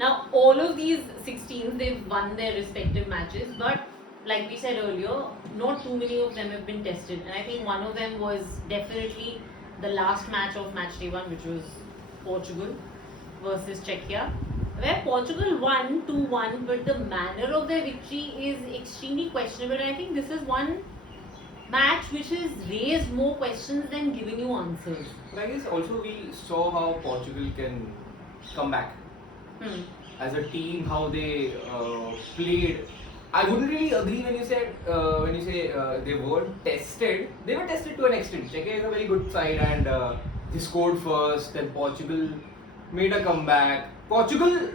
Now, all of these 16s, they've won their respective matches, but like we said earlier, not too many of them have been tested. And I think one of them was definitely the last match of match day 1, which was Portugal versus Czechia, where Portugal won 2-1, but the manner of their victory is extremely questionable. And I think this is one match which has raised more questions than giving you answers. But I guess also we saw how Portugal can come back. As a team, how they played. I wouldn't really agree when you say they weren't tested. They were tested to an extent. Czechia is a very good side, and they scored first. Then Portugal made a comeback. Portugal.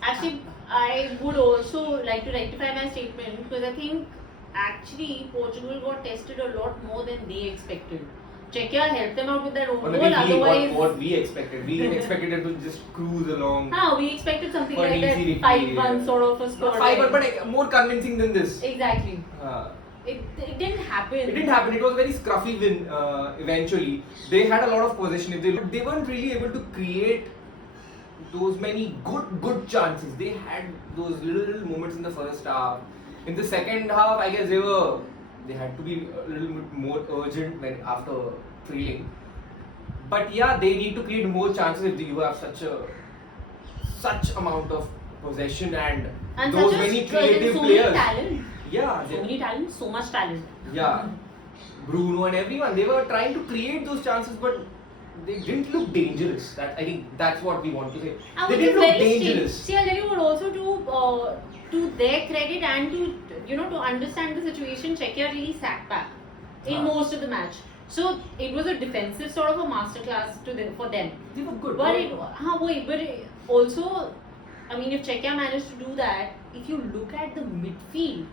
Actually, I would also like to rectify my statement, because I think actually Portugal got tested a lot more than they expected. Czechia helped them out with that own Or goal. maybe Otherwise, what we expected. We expected them to just cruise along. we expected something For like that easy 5-1 sort of a score. Not 5-1, but more convincing than this. Exactly. It didn't happen. It didn't happen. It was a very scruffy win. Eventually, they had a lot of possession. They weren't really able to create those many good chances. They had those little moments in the first half. In the second half, I guess they had to be a little bit more urgent when after trailing. But yeah, they need to create more chances if you have such amount of possession and those many creative players. Talent. Yeah, so many talent, so much talent. Yeah, Bruno and everyone, they were trying to create those chances, but they didn't look dangerous. I think that's what we want to say. They didn't look dangerous. See, I'll tell you what, also to their credit and to understand the situation, Czechia really sat back in most of the match. So it was a defensive sort of a masterclass for them. They were good. But also, I mean, if Czechia managed to do that, if you look at the midfield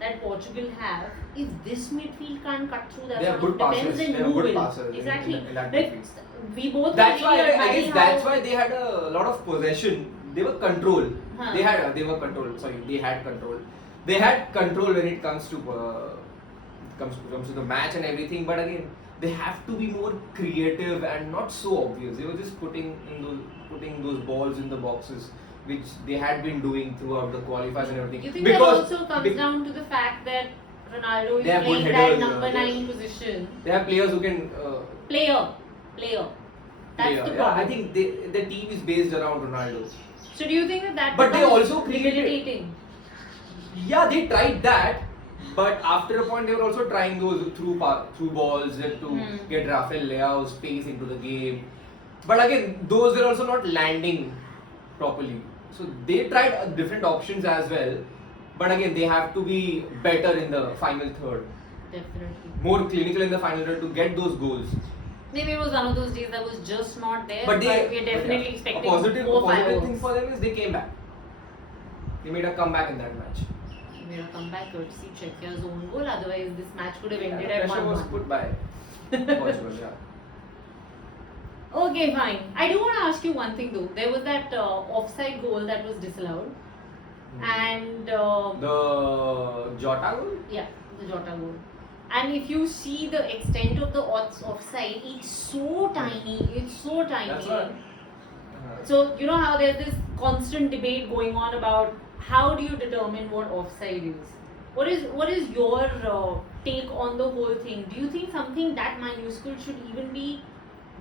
that Portugal have, if this midfield can't cut through that sort of defense, then who will? Exactly. In that midfield. We both. That's why I guess that's why they had a lot of possession. They were control. They had control. Sorry, they had control. They had control when it comes to the match and everything. But again, they have to be more creative and not so obvious. They were just putting those balls in the boxes, which they had been doing throughout the qualifiers and everything. You think that also comes down to the fact that Ronaldo is playing that number 9 position? They have players who can player. That's the problem. Yeah, I think the team is based around Ronaldo. So do you think that but they also created. debilitating? Yeah, they tried that, but after a point they were also trying those through balls to get Rafael Leao's pace into the game. But again, those were also not landing properly. So they tried different options as well. But again, they have to be better in the final third. Definitely. More clinical in the final third to get those goals. Maybe it was one of those days that was just not there. But we're definitely expecting a positive thing for them is they came back. They made a comeback in that match. Made a comeback courtesy Czechia's own goal. Otherwise, this match could have ended at 1-1. Pressure was put by Portugal. Okay, fine. I do want to ask you one thing though. There was that offside goal that was disallowed, and the Jota goal. Yeah, the Jota goal. And if you see the extent of the offside, it's so tiny. That's right. So you know how there's this constant debate going on about how do you determine what offside is? What is your take on the whole thing? Do you think something that minuscule should even be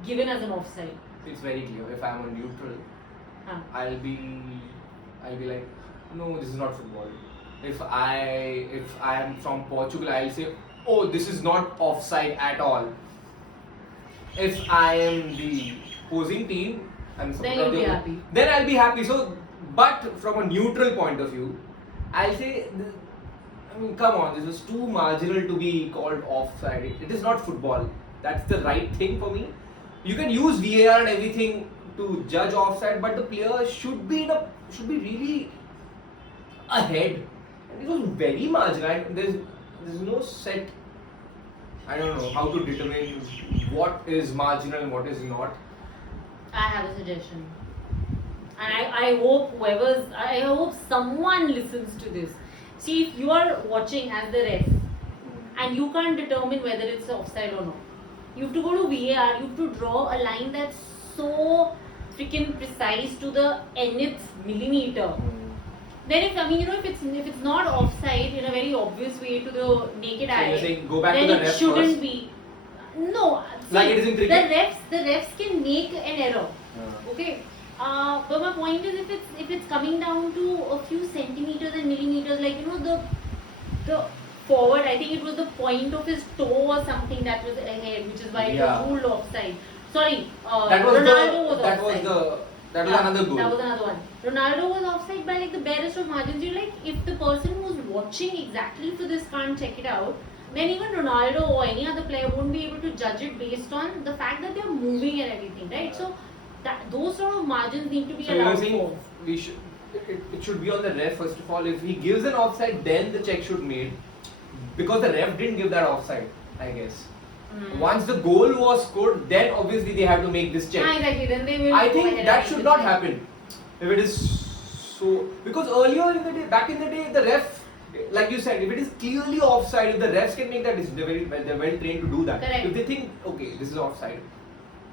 given as an offside? It's very clear. If I'm a neutral, I'll be like, no, this is not football. If I am from Portugal, I'll say, oh, this is not offside at all. If I am the opposing team, then you'll be happy. Then I'll be happy. So, but from a neutral point of view, I'll say, I mean, come on, this is too marginal to be called offside. It is not football. That's the right thing for me. You can use VAR and everything to judge offside, but the player should be really ahead. And it was very marginal. There's no set. I don't know how to determine what is marginal and what is not. I have a suggestion, and I hope someone listens to this. See, if you are watching as the ref and you can't determine whether it's offside or not, you have to go to VAR. You have to draw a line that's so freaking precise to the nth millimeter. Then if it's not offside in a very obvious way to the naked So eye, you're saying go back then to the it ref shouldn't first? be. No, Like it is in cricket? the refs can make an error. Okay. But my point is, if it's coming down to a few centimeters and millimeters, like the forward, I think it was the point of his toe or something that was ahead, which is why it was ruled offside. Sorry, That was Ronaldo was that offside. that was another goal. That was another one. Ronaldo was offside by like the barest of margins. You're like, if the person who's watching exactly for this can't check it out, then even Ronaldo or any other player won't be able to judge it based on the fact that they're moving and everything, right? So those sort of margins need to be So you're allowed saying for. we should it should be on the ref first of all. If he gives an offside, then the check should be made, because the ref didn't give that offside, I guess. Once the goal was scored, then obviously they have to make this check. Exactly. Then they will. I go think ahead that and should make not the check. happen. If it is so, because earlier in the day, back in the day, the ref, like you said, if it is clearly offside, if the refs can make that decision, they're well trained to do that. Correct. If they think, okay, this is offside,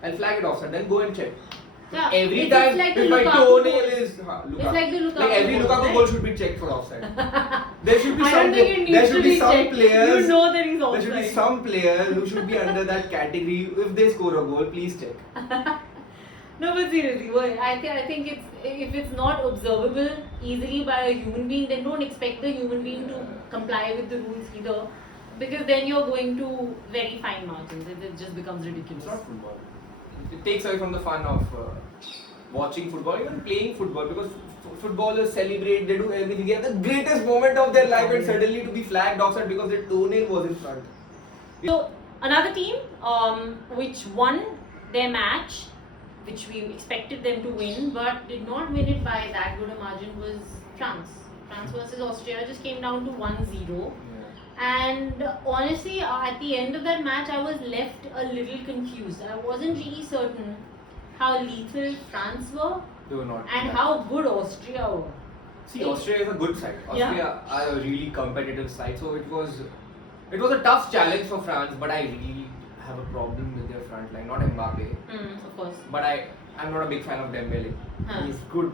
and flag it offside, then go and check. Yeah, Every it's time, like the if my Lukaku toenail goal. is It's like the Lukaku like every goal, Lukaku right? goal should be checked for offside. There should be I some don't think it needs there to should be be some checked. players. You know that he's There offside. should be some players who should be under that category. If they score a goal, please check. No, but seriously, I think if it's not observable easily by a human being, then don't expect the human being to comply with the rules either, because then you're going to very fine margins. It just becomes ridiculous. It's not football. It takes away from the fun of watching football, even playing football, because footballers celebrate, they do everything. They have the greatest moment of their life, and suddenly to be flagged offside because their toenail was in front. So another team which won their match, which we expected them to win, but did not win it by that good a margin, was France. France versus Austria just came down to 1-0. And honestly, at the end of that match, I was left a little confused. I wasn't really certain how lethal France were They were not. and how good Austria were. See, Austria is a good side. Austria are a really competitive side, so it was a tough challenge for France. But I really have a problem with their front line. Not Mbappe, Of course. but I'm not a big fan of Dembele. He's good.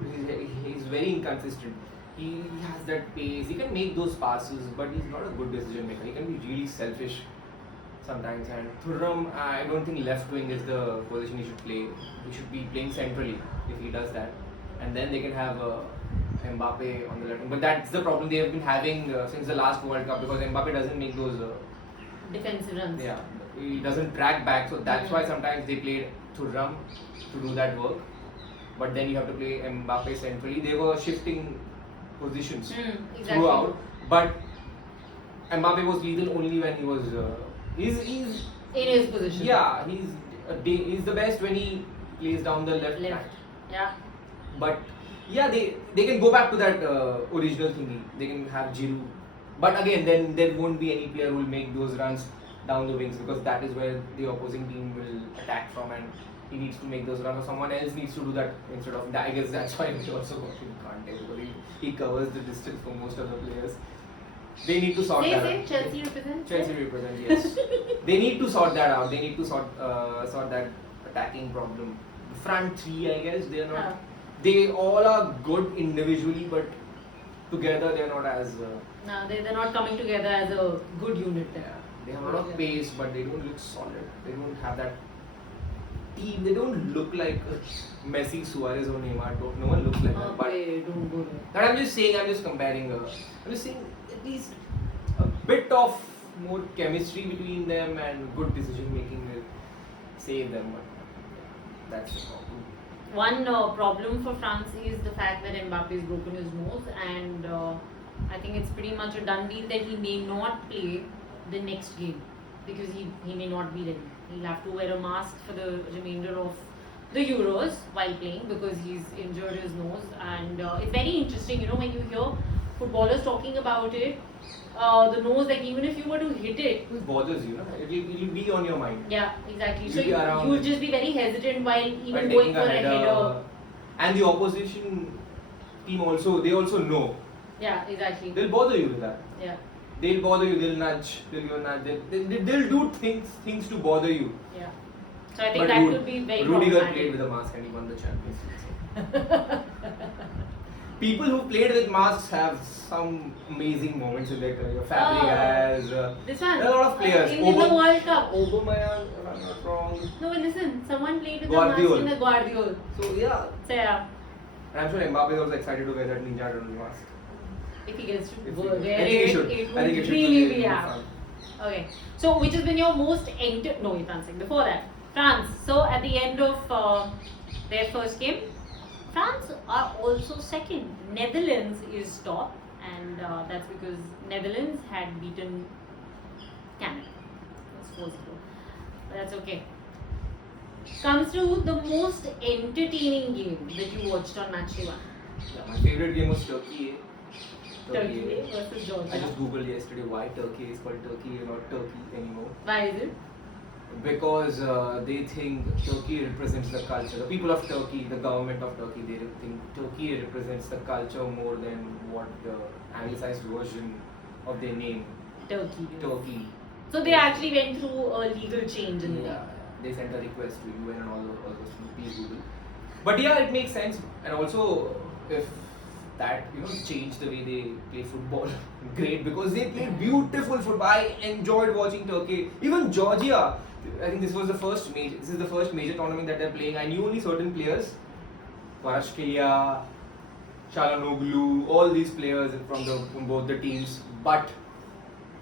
He's very inconsistent. He has that pace. He can make those passes, but he's not a good decision maker. He can be really selfish sometimes. And Thuram, I don't think left wing is the position he should play. He should be playing centrally if he does that. And then they can have Mbappe on the left wing. But that's the problem they have been having since the last World Cup, because Mbappe doesn't make those. Defensive runs. Yeah, he doesn't track back, so that's why sometimes they played Thuram to do that work. But then you have to play Mbappe centrally. They were shifting positions Exactly. throughout, but Mbappe was lethal only when he was. He's In his position. yeah, he's the best when he plays down the left. Yeah. But yeah, they can go back to that original thingy. They can have Giroud, but again, then there won't be any player who will make those runs down the wings, because that is where the opposing team will attack from, and he needs to make those runs, or someone else needs to do that instead of that. I guess that's why he also got in contact, because he covers the distance for most of the players. They need to sort that out. Chelsea represents. Chelsea represent, yes. They need to sort that out. They need to sort that attacking problem. The front three, I guess, they're not. They all are good individually, but together they're not as. No, they're not coming together as a good unit. Yeah, they have a lot of pace, but they don't look solid. They don't have that team. They don't look like Messi, Suarez, or Neymar. No one looks like that. But Don't go there. that I'm just saying. I'm just comparing. I'm just saying at least a bit of more chemistry between them and good decision making will save them. But that's the problem. One problem for France is the fact that Mbappe has broken his nose, and I think it's pretty much a done deal that he may not play the next game, because he may not be ready. He'll have to wear a mask for the remainder of the Euros while playing, because he's injured his nose. And it's very interesting, when you hear footballers talking about it, the nose, like even if you were to hit it, It bothers you, no? It'll be on your mind. yeah, exactly. You'll So be around you'll it. just be very hesitant while even By going taking for a header. and the opposition team also, they also know. Yeah, exactly. They'll bother you with that. Yeah, They'll bother you. They'll nudge. They'll give a nudge. They'll do things to bother you. yeah. So I think But that could be very Rudiger problematic. played with a mask and he won the Champions League. People who played with masks have some amazing moments in their career. Fabregas, This one. there are a lot of players. In the World Cup. Aubameyang, if I'm not wrong. No, but listen, someone played with Guardiol. the mask in the Guardiol. So yeah, So yeah, and I'm sure Mbappe is also excited to wear that Ninja Turtle mask. if he gets to If wear he- it, I think he should. it I would think it should really be be more apt. fun. Okay, so which has been your most no, you can't say before that. France. So at the end of their first game, France are also second. Netherlands is top, and that's because Netherlands had beaten Canada. That's 4-0. But that's okay. Comes to the most entertaining game that you watched on Match Day 1. Yeah, my favorite game was Turkey. Turkey versus Georgia. I just googled yesterday why Turkey is called Turkey and not Turkey anymore. Why is it? Because they think Turkey represents the culture. The people of Turkey, the government of Turkey, they think Turkey represents the culture more than what the anglicized version of their name, Turkey. Turkey. So they actually went through a legal change in the Yeah, they sent a request to UN and all those things. Please Google. But yeah, it makes sense. And also, if that changed the way they play football, great, because they played beautiful football. I enjoyed watching Turkey. Even Georgia. I think this is the first major tournament that they're playing. I knew only certain players, Kvaratskhelia, Çalhanoğlu, all these players from both the teams. But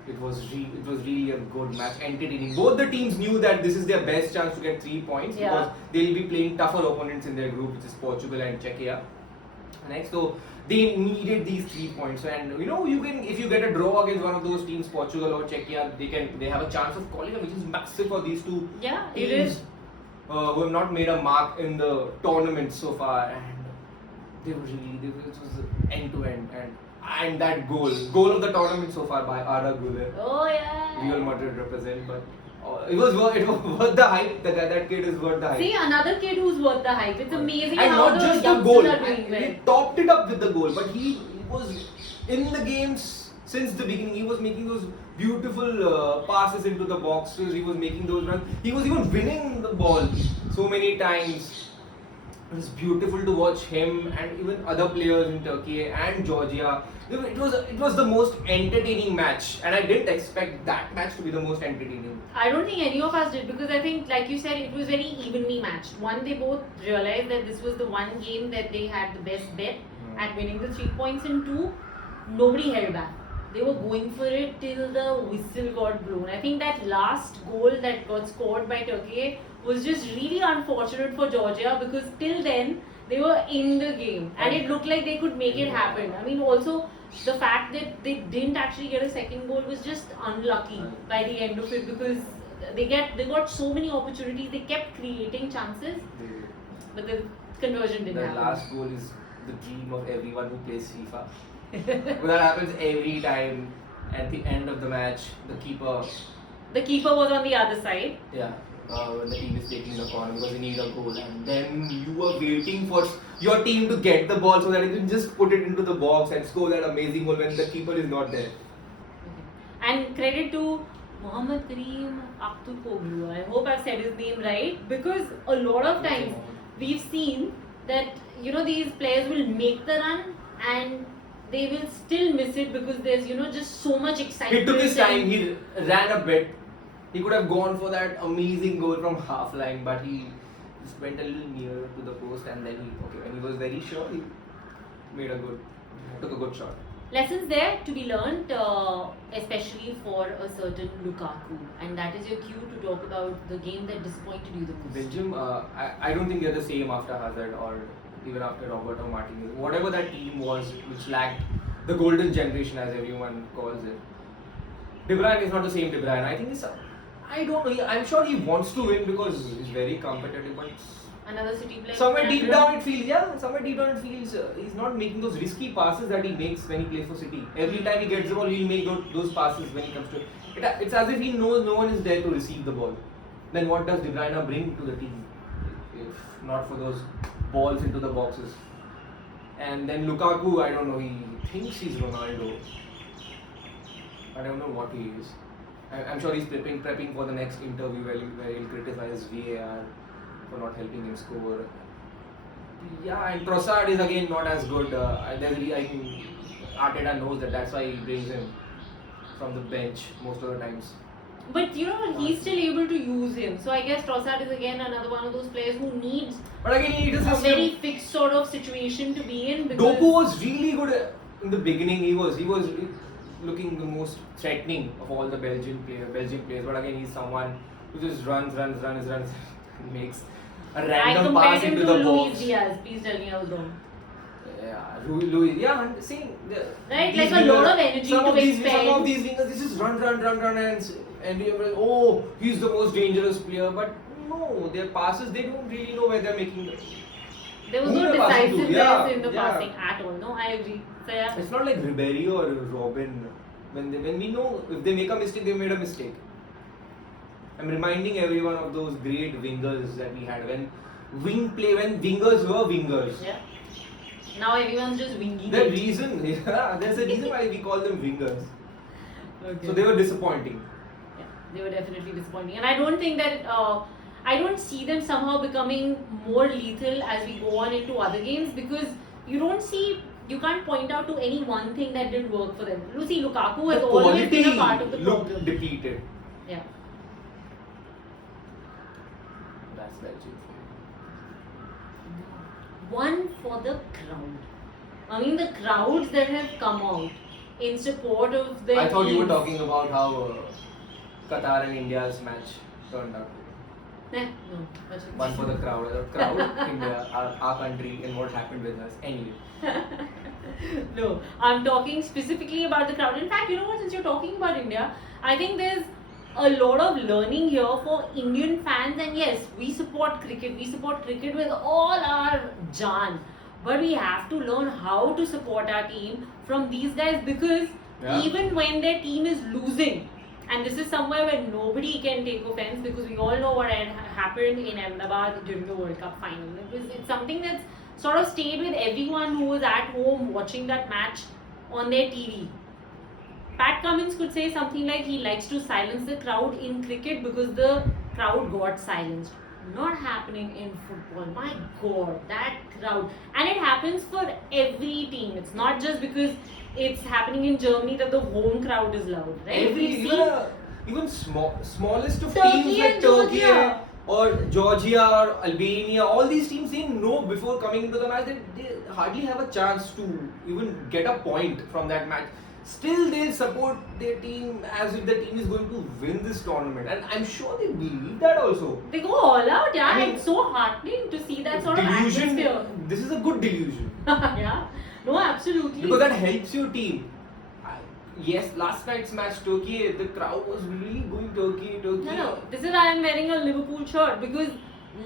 it was really a good match, entertaining. Both the teams knew that this is their best chance to get 3 points because they'll be playing tougher opponents in their group, which is Portugal and Czechia. Next, so they needed these 3 points, and you can, if you get a draw against one of those teams, Portugal or Czechia, they have a chance of qualifying, which is massive for these two teams who have not made a mark in the tournament so far, and it was end to end, and that goal of the tournament so far by Arda Güler. Oh yeah. Real Madrid represent, but it was worth the hype. That kid is worth the hype. See, another kid who's worth the hype. It's amazing And how not the just the youngsters goal. are doing well. He topped it up with the goal, but he was in the games since the beginning. He was making those beautiful passes into the boxes. He was making those runs. He was even winning the ball so many times. It was beautiful to watch him and even other players in Turkey and Georgia. It was the most entertaining match, and I didn't expect that match to be the most entertaining. I don't think any of us did, because I think, like you said, it was very evenly matched. One, they both realized that this was the one game that they had the best bet at winning the 3 points, and two, nobody held back. They were going for it till the whistle got blown. I think that last goal that got scored by Turkey was just really unfortunate for Georgia, because till then they were in the game and it looked like they could make it happen. I mean, also the fact that they didn't actually get a second goal was just unlucky by the end of it, because they got so many opportunities. They kept creating chances, but the conversion didn't happen. The last goal is the dream of everyone who plays FIFA. But that happens every time. At the end of the match, the keeper was on the other side. Yeah. When the team is taking the corner because they need a goal, and then you are waiting for your team to get the ball so that you can just put it into the box and score that amazing goal when the keeper is not there. And credit to Mohammad Kareem Aktürkoğlu. I hope I've said his name right, because a lot of times we've seen that these players will make the run and they will still miss it because there's just so much excitement. He took his time. He ran a bit. He could have gone for that amazing goal from half line, but he just went a little nearer to the post, and then when he was very sure, he took a good shot. Lessons there to be learnt, especially for a certain Lukaku, and that is your cue to talk about the game that disappointed you the most. Belgium, I don't think they're the same after Hazard or even after Roberto Martinez. Whatever that team was, which lacked the golden generation, as everyone calls it. De Bruyne is not the same De Bruyne. I think I don't know. I'm sure he wants to win because he's very competitive, but another City player. Somewhere deep down it feels he's not making those risky passes that he makes when he plays for City. Every time he gets the ball, he'll make those passes when he comes to it. It's as if he knows no one is there to receive the ball. Then what does De Bruyne bring to the team? If not for those balls into the boxes. And then Lukaku, I don't know, he thinks he's Ronaldo. I don't know what he is. I'm sure he's prepping for the next interview where he'll criticize VAR for not helping him score. Yeah, and Trossard is again not as good. I think Arteta knows that. That's why he brings him from the bench most of the times. But you know, he's still able to use him. So I guess Trossard is again another one of those players who needs But again, he needs a very fixed sort of situation to be in. Because Doku was really good in the beginning. He was looking the most threatening of all the Belgian players. But again, he's someone who just runs, and makes a random pass into the box. I compared him to Luis Diaz. Please tell me I was wrong. Yeah, Louis. Yeah, see, right, like a lot of energy to expend. Some of these wingers, they just run, and you're like, oh, he's the most dangerous player. But no, their passes, they don't really know where they're making them. There was no decisiveness in the passing at all. No, I agree. So yeah. It's not like Ribery or Robin. When we know if they make a mistake, they made a mistake. I'm reminding everyone of those great wingers that we had when wingers were wingers. Yeah. Now everyone's just winging. There's a reason why we call them wingers. Okay. So they were disappointing. Yeah, they were definitely disappointing, and I don't think that I don't see them somehow becoming more lethal as we go on into other games, because you can't point out to any one thing that didn't work for them. You see, Lukaku has always been a part of the problem. Looked depleted. Yeah. That's legit. One for the crowd. I mean, the crowds that have come out in support of the. I thought you were talking about how Qatar and India's match turned out. No. One for the crowd. India, our country, and what happened with us. Anyway. No, I'm talking specifically about the crowd. In fact, you know what? Since you're talking about India, I think there's a lot of learning here for Indian fans. And yes, we support cricket. We support cricket with all our jaan. But we have to learn how to support our team from these guys, because even when their team is losing, and this is somewhere where nobody can take offense, because we all know what had happened in Ahmedabad during the World Cup final. It's something that's sort of stayed with everyone who was at home watching that match on their TV. Pat Cummins could say something like he likes to silence the crowd in cricket because the crowd got silenced. Not happening in football. My God, that crowd. And it happens for every team. It's not just because it's happening in Germany that the home crowd is loud, right? Even smallest of Turkey teams like and Turkey Georgia. or Georgia or Albania, all these teams, they know before coming into the match that they hardly have a chance to even get a point from that match. Still, they'll support their team as if the team is going to win this tournament, and I'm sure they believe that also. They go all out, yeah. I mean, it's so heartening to see that sort of atmosphere. This is a good delusion. Yeah, no, absolutely. Because that helps your team. Yes, last night's match, Turkey, the crowd was really going Turkey. No, this is why I'm wearing a Liverpool shirt, because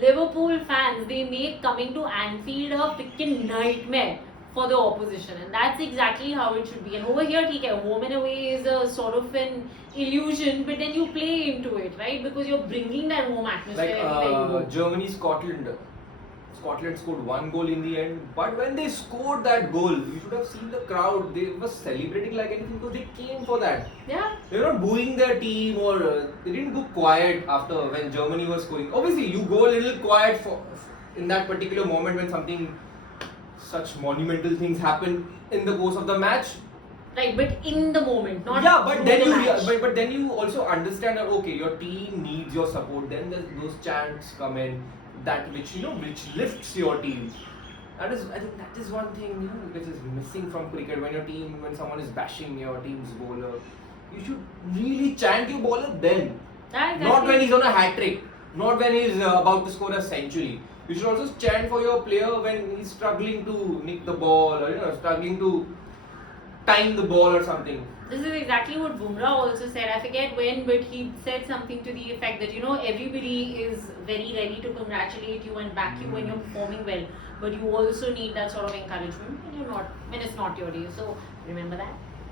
Liverpool fans, they make coming to Anfield a freaking nightmare for the opposition, and that's exactly how it should be. And over here, home and away is a sort of an illusion, but then you play into it, right? Because you're bringing that home atmosphere everywhere you go. Germany, Scotland scored one goal in the end, but when they scored that goal, you should have seen the crowd. They were celebrating like anything because they came for that. Yeah. They were not booing their team, or they didn't go quiet after when Germany was scoring. Obviously, you go a little quiet in that particular moment when such monumental things happen in the course of the match. Right, but in the moment, not but then you also understand that okay, your team needs your support. Then those chants come in, that which lifts your team. I think that is one thing which is missing from cricket. When someone is bashing your team's bowler, you should really chant your bowler then. Exactly. Not when he's on a hat trick, not when he's about to score a century. You should also chant for your player when he's struggling to nick the ball, or struggling to time the ball or something. This is exactly what Bumrah also said. I forget when, but he said something to the effect that everybody is very ready to congratulate you and back you when you're performing well, but you also need that sort of encouragement when it's not your day. So remember that.